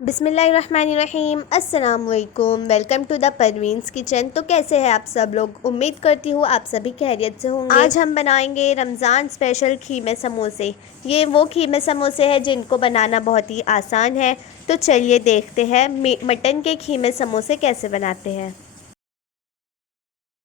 बिस्मिल्लाहिर्रहमानिर्रहीम। अस्सलाम वालेकुम। Welcome to the Parveen's kitchen. तो कैसे हैं आप सब लोग? उम्मीद करती हूँ आप सभी खैरियत से होंगे। आज हम बनाएंगे रमज़ान स्पेशल खीमे समोसे। ये वो खीमे समोसे हैं जिनको बनाना बहुत ही आसान है। तो चलिए देखते हैं मटन के खीमे समोसे कैसे बनाते हैं।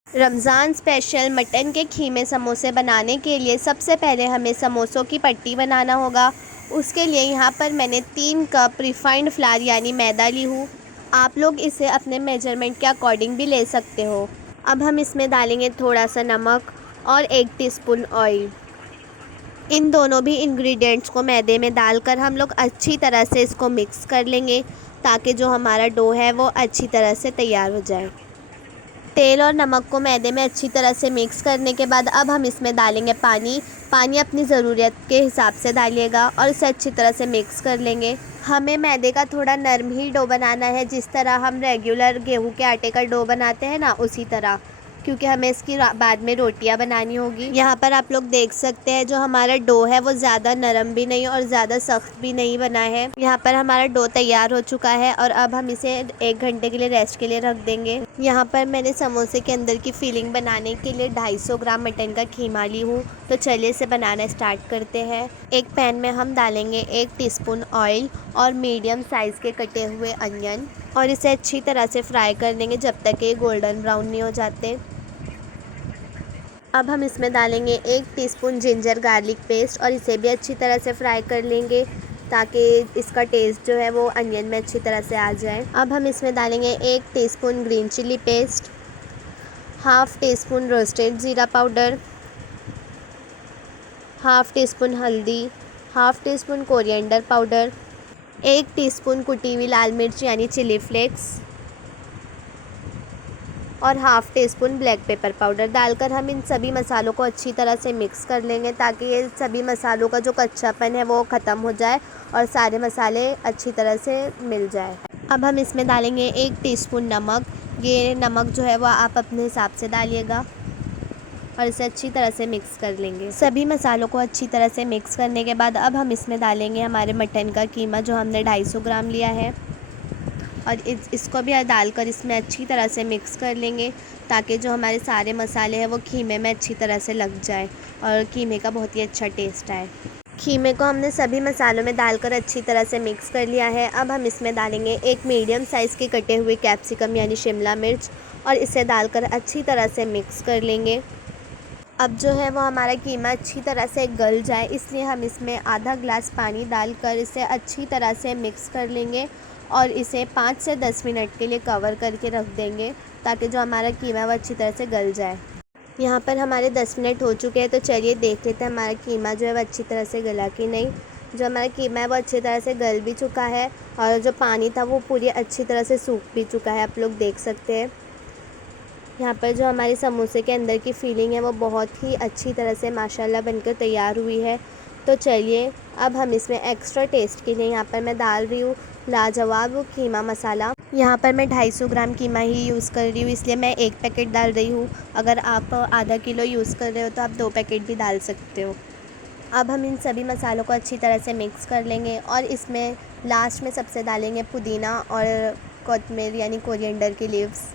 रमज़ान स्पेशल मटन के खीमे समोसे बनाने के लिए सबसे पहले हमें समोसों की पट्टी बनाना होगा। उसके लिए यहाँ पर मैंने 3 कप रिफ़ाइंड फ्लावर यानी मैदा ली हूँ। आप लोग इसे अपने मेजरमेंट के अकॉर्डिंग भी ले सकते हो। अब हम इसमें डालेंगे थोड़ा सा नमक और 1 टीस्पून ऑयल। इन दोनों भी इंग्रेडिएंट्स को मैदे में डालकर हम लोग अच्छी तरह से इसको मिक्स कर लेंगे ताकि जो हमारा डो है वो अच्छी तरह से तैयार हो जाए। तेल और नमक को मैदे में अच्छी तरह से मिक्स करने के बाद अब हम इसमें डालेंगे पानी। पानी अपनी ज़रूरत के हिसाब से डालिएगा और इसे अच्छी तरह से मिक्स कर लेंगे। हमें मैदे का थोड़ा नरम ही डो बनाना है, जिस तरह हम रेगुलर गेहूं के आटे का डो बनाते हैं ना, उसी तरह, क्योंकि हमें इसकी बाद में रोटियां बनानी होगी। यहाँ पर आप लोग देख सकते हैं जो हमारा डो है वो ज़्यादा नरम भी नहीं और ज़्यादा सख्त भी नहीं बना है। यहाँ पर हमारा डो तैयार हो चुका है और अब हम इसे 1 घंटे के लिए रेस्ट के लिए रख देंगे। यहाँ पर मैंने समोसे के अंदर की फीलिंग बनाने के लिए 250 ग्राम मटन का कीमा ली हूँ। तो चलिए इसे बनाना स्टार्ट करते हैं। एक पैन में हम डालेंगे 1 टीस्पून ऑयल और मीडियम साइज़ के कटे हुए अनियन और इसे अच्छी तरह से फ्राई कर लेंगे जब तक ये गोल्डन ब्राउन नहीं हो जाते। अब हम इसमें डालेंगे 1 टीस्पून जिंजर गार्लिक पेस्ट और इसे भी अच्छी तरह से फ्राई कर लेंगे ताकि इसका टेस्ट जो है वो अनियन में अच्छी तरह से आ जाए। अब हम इसमें डालेंगे 1 teaspoon green chilli paste, half teaspoon roasted ज़ीरा पाउडर, हाफ़ टीस्पून हल्दी, half teaspoon coriander powder, 1 teaspoon कुटी हुई लाल मिर्च यानी चिली फ्लेक्स और half teaspoon black pepper powder डालकर हम इन सभी मसालों को अच्छी तरह से मिक्स कर लेंगे ताकि ये सभी मसालों का जो कच्चापन है वो ख़त्म हो जाए और सारे मसाले अच्छी तरह से मिल जाए। अब हम इसमें डालेंगे 1 टीस्पून नमक। ये नमक जो है वो आप अपने हिसाब से डालिएगा और इसे अच्छी तरह से मिक्स कर लेंगे। सभी मसालों को अच्छी तरह से मिक्स करने के बाद अब हम इसमें डालेंगे हमारे मटन का कीमा जो हमने 250 ग्राम लिया है और इसको भी डालकर इसमें अच्छी तरह से मिक्स कर लेंगे ताकि जो हमारे सारे मसाले हैं वो कीमे में अच्छी तरह से लग जाए और कीमे का बहुत ही अच्छा टेस्ट आए। कीमे को हमने सभी मसालों में डालकर अच्छी तरह से मिक्स कर लिया है। अब हम इसमें डालेंगे 1 मीडियम साइज़ के कटे हुए कैप्सिकम यानी शिमला मिर्च और इसे डालकर अच्छी तरह से मिक्स कर लेंगे। अब जो है वो हमारा कीमा अच्छी तरह से गल जाए, इसलिए हम इसमें आधा ग्लास पानी डालकर इसे अच्छी तरह से मिक्स कर लेंगे और इसे 5 से 10 मिनट के लिए कवर करके रख देंगे ताकि जो हमारा कीमा है वो अच्छी तरह से गल जाए। यहाँ पर हमारे 10 मिनट हो चुके हैं, तो चलिए देख लेते हैं हमारा कीमा जो है वो अच्छी तरह से गला कि नहीं। जो हमारा कीमा है वो अच्छी तरह से गल भी चुका है और जो पानी था वो पूरी अच्छी तरह से सूख भी चुका है, आप लोग देख सकते हैं। यहाँ पर जो हमारे समोसे के अंदर की फीलिंग है वो बहुत ही अच्छी तरह से माशाल्लाह बनकर तैयार हुई है। तो चलिए अब हम इसमें एक्स्ट्रा टेस्ट के लिए यहाँ पर मैं डाल रही हूँ लाजवाब कीमा मसाला। यहाँ पर मैं 250 ग्राम कीमा ही यूज़ कर रही हूँ, इसलिए मैं 1 पैकेट डाल रही हूँ। अगर आप आधा किलो यूज़ कर रहे हो तो आप 2 पैकेट भी डाल सकते हो। अब हम इन सभी मसालों को अच्छी तरह से मिक्स कर लेंगे और इसमें लास्ट में सबसे डालेंगे पुदीना और कोतमीर यानी कोरिएंडर की लीव्स।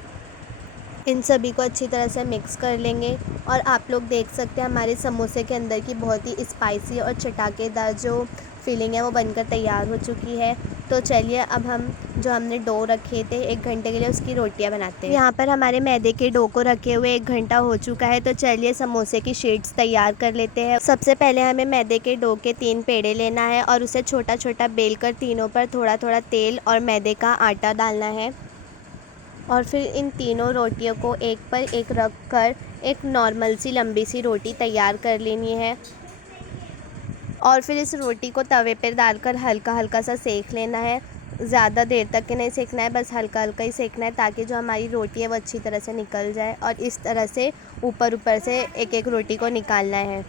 इन सभी को अच्छी तरह से मिक्स कर लेंगे और आप लोग देख सकते हैं हमारे समोसे के अंदर की बहुत ही स्पाइसी और चटाकेदार जो फीलिंग है वो बनकर तैयार हो चुकी है। तो चलिए अब हम जो हमने डो रखे थे 1 घंटे के लिए उसकी रोटियां बनाते हैं। यहाँ पर हमारे मैदे के डो को रखे हुए 1 घंटा हो चुका है, तो चलिए समोसे की शीट्स तैयार कर लेते हैं। सबसे पहले हमें मैदे के डो के 3 पेड़े लेना है और उसे छोटा छोटा बेल कर तीनों पर थोड़ा थोड़ा तेल और मैदे का आटा डालना है और फिर इन तीनों रोटियों को एक पर एक रख कर एक नॉर्मल सी लंबी सी रोटी तैयार कर लेनी है और फिर इस रोटी को तवे पर डालकर हल्का हल्का सा सेक लेना है। ज़्यादा देर तक के नहीं सेकना है, बस हल्का हल्का ही सेकना है ताकि जो हमारी रोटी है वो अच्छी तरह से निकल जाए और इस तरह से ऊपर ऊपर से एक एक रोटी को निकालना है।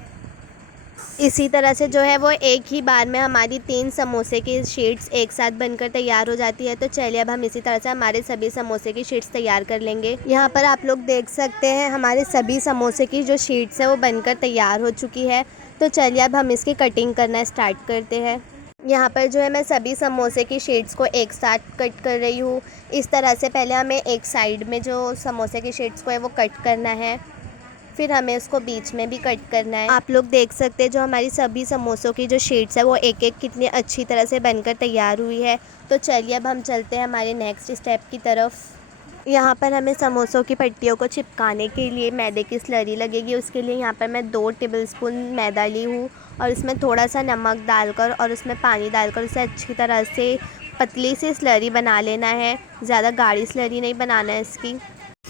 इसी तरह से जो है वो एक ही बार में हमारी 3 समोसे की शीट्स एक साथ बनकर तैयार हो जाती है। तो चलिए अब हम इसी तरह से हमारे सभी समोसे की शीट्स तैयार कर लेंगे। यहाँ पर आप लोग देख सकते हैं हमारे सभी समोसे की जो शीट्स है वो बनकर तैयार हो चुकी है। तो चलिए अब हम इसकी कटिंग करना स्टार्ट करते हैं। यहाँ पर जो है मैं सभी समोसे की शीट्स को एक साथ कट कर रही हूँ। इस तरह से पहले हमें एक साइड में जो समोसे की शीट्स को है वो कट करना है, फिर हमें उसको बीच में भी कट करना है। आप लोग देख सकते हैं जो हमारी सभी समोसों की जो शीट्स है वो एक एक कितनी अच्छी तरह से बनकर तैयार हुई है। तो चलिए अब हम चलते हैं हमारे नेक्स्ट स्टेप की तरफ। यहाँ पर हमें समोसों की पट्टियों को चिपकाने के लिए मैदे की स्लरी लगेगी। उसके लिए यहाँ पर मैं 2 टेबलस्पून मैदा ली हूँ और इसमें थोड़ा सा नमक डालकर और उसमें पानी डालकर उसे अच्छी तरह से पतली सी स्लरी बना लेना है। ज़्यादा गाढ़ी स्लरी नहीं बनाना है इसकी।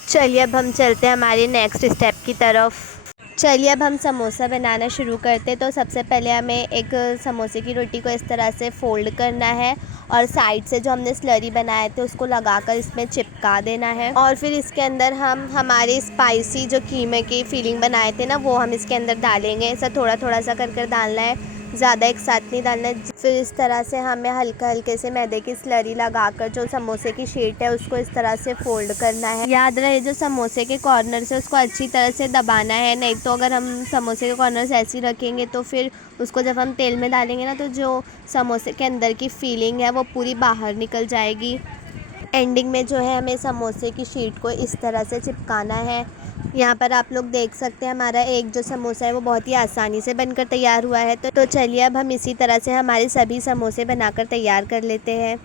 चलिए अब हम चलते हैं हमारे नेक्स्ट स्टेप की तरफ। चलिए अब हम समोसा बनाना शुरू करते हैं। तो सबसे पहले हमें एक समोसे की रोटी को इस तरह से फ़ोल्ड करना है और साइड से जो हमने स्लरी बनाए थे उसको लगाकर इसमें चिपका देना है। और फिर इसके अंदर हम हमारे स्पाइसी जो कीमे की फीलिंग बनाए थे ना वो हम इसके अंदर डालेंगे। ऐसा थोड़ा थोड़ा सा कर डालना है, ज़्यादा एक साथ नहीं डालना है। फिर इस तरह से हमें हल्के हल्के से मैदे की स्लरी लगाकर जो समोसे की शीट है उसको इस तरह से फ़ोल्ड करना है। याद रहे जो समोसे के कॉर्नर से उसको अच्छी तरह से दबाना है, नहीं तो अगर हम समोसे के कॉर्नर ऐसे ही रखेंगे तो फिर उसको जब हम तेल में डालेंगे ना तो जो समोसे के अंदर की फीलिंग है वो पूरी बाहर निकल जाएगी। एंडिंग में जो है हमें समोसे की शीट को इस तरह से चिपकाना है। यहाँ पर आप लोग देख सकते हैं हमारा एक जो समोसा है वो बहुत ही आसानी से बनकर तैयार हुआ है। तो चलिए अब हम इसी तरह से हमारे सभी समोसे बनाकर तैयार कर लेते हैं।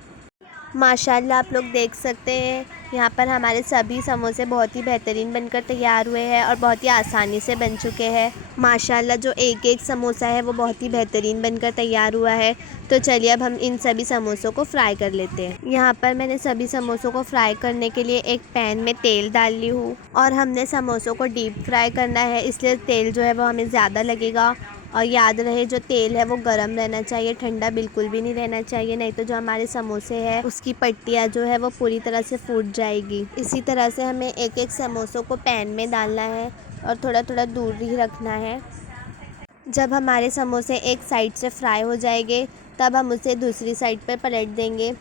माशाल्लाह आप लोग देख सकते हैं यहाँ पर हमारे सभी समोसे बहुत ही बेहतरीन बनकर तैयार हुए हैं और बहुत ही आसानी से बन चुके हैं। माशाल्लाह जो एक एक समोसा है वो बहुत ही बेहतरीन बनकर तैयार हुआ है। तो चलिए अब हम इन सभी समोसों को फ्राई कर लेते हैं। यहाँ पर मैंने सभी समोसों को फ्राई करने के लिए एक पैन में तेल डाल ली हूँ और हमने समोसों को डीप फ्राई करना है, इसलिए तेल जो है वो हमें ज़्यादा लगेगा। और याद रहे जो तेल है वो गर्म रहना चाहिए, ठंडा बिल्कुल भी नहीं रहना चाहिए, नहीं तो जो हमारे समोसे हैं उसकी पट्टियाँ जो है वो पूरी तरह से फूट जाएगी। इसी तरह से हमें एक एक समोसों को पैन में डालना है और थोड़ा थोड़ा दूर ही रखना है। जब हमारे समोसे एक साइड से फ्राई हो जाएंगे तब हम उसे दूसरी साइड पर पलट देंगे।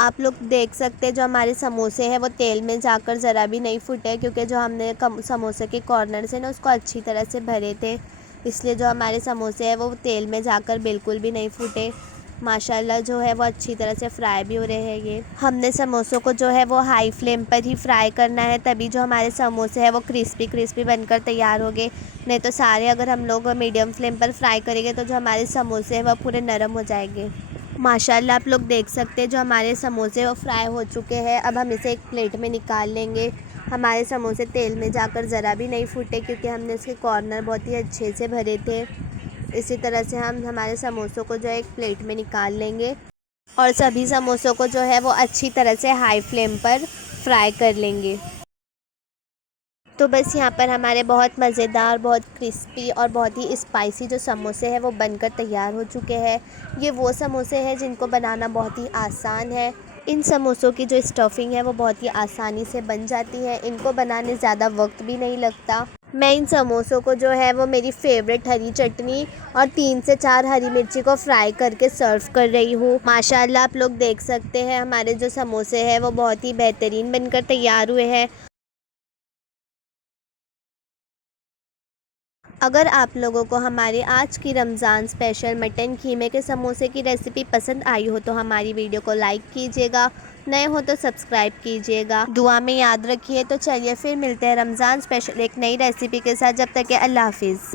आप लोग देख सकते हैं जो हमारे समोसे हैं वो तेल में जाकर ज़रा भी नहीं फूटे, क्योंकि जो हमने समोसे के कॉर्नर से ना उसको अच्छी तरह से भरे थे, इसलिए जो हमारे समोसे हैं वो तेल में जाकर बिल्कुल भी नहीं फूटे। माशाल्लाह जो है वो अच्छी तरह से फ्राई भी हो रहे हैं। ये हमने समोसों को जो है वो हाई फ्लेम पर ही फ्राई करना है, तभी जो हमारे समोसे हैं वो क्रिस्पी क्रिस्पी बनकर तैयार होंगे। नहीं तो सारे अगर हम लोग मीडियम फ्लेम पर फ्राई करेंगे तो जो हमारे समोसे हैं वो पूरे नरम हो जाएंगे। माशाल्लाह आप लोग देख सकते हैं जो हमारे समोसे वो फ्राई हो चुके हैं। अब हम इसे एक प्लेट में निकाल लेंगे। हमारे समोसे तेल में जाकर ज़रा भी नहीं फूटे, क्योंकि हमने इसके कॉर्नर बहुत ही अच्छे से भरे थे। इसी तरह से हम हमारे समोसों को जो है एक प्लेट में निकाल लेंगे और सभी समोसों को जो है वो अच्छी तरह से हाई फ्लेम पर फ्राई कर लेंगे। तो बस यहाँ पर हमारे बहुत मज़ेदार, बहुत क्रिस्पी और बहुत ही स्पाइसी जो समोसे हैं वो बनकर तैयार हो चुके हैं। ये वो समोसे हैं जिनको बनाना बहुत ही आसान है। इन समोसों की जो स्टफिंग है वो बहुत ही आसानी से बन जाती है, इनको बनाने ज़्यादा वक्त भी नहीं लगता। मैं इन समोसों को जो है वो मेरी फेवरेट हरी चटनी और 3 से 4 हरी मिर्ची को फ्राई करके सर्व कर रही हूँ। माशाल्लाह आप लोग देख सकते हैं हमारे जो समोसे हैं वो बहुत ही बेहतरीन बनकर तैयार हुए हैं। अगर आप लोगों को हमारे आज की रमज़ान स्पेशल मटन कीमे के समोसे की रेसिपी पसंद आई हो तो हमारी वीडियो को लाइक कीजिएगा, नए हो तो सब्सक्राइब कीजिएगा, दुआ में याद रखिए। तो चलिए फिर मिलते हैं रमज़ान स्पेशल एक नई रेसिपी के साथ। जब तक के अल्लाह हाफिज़।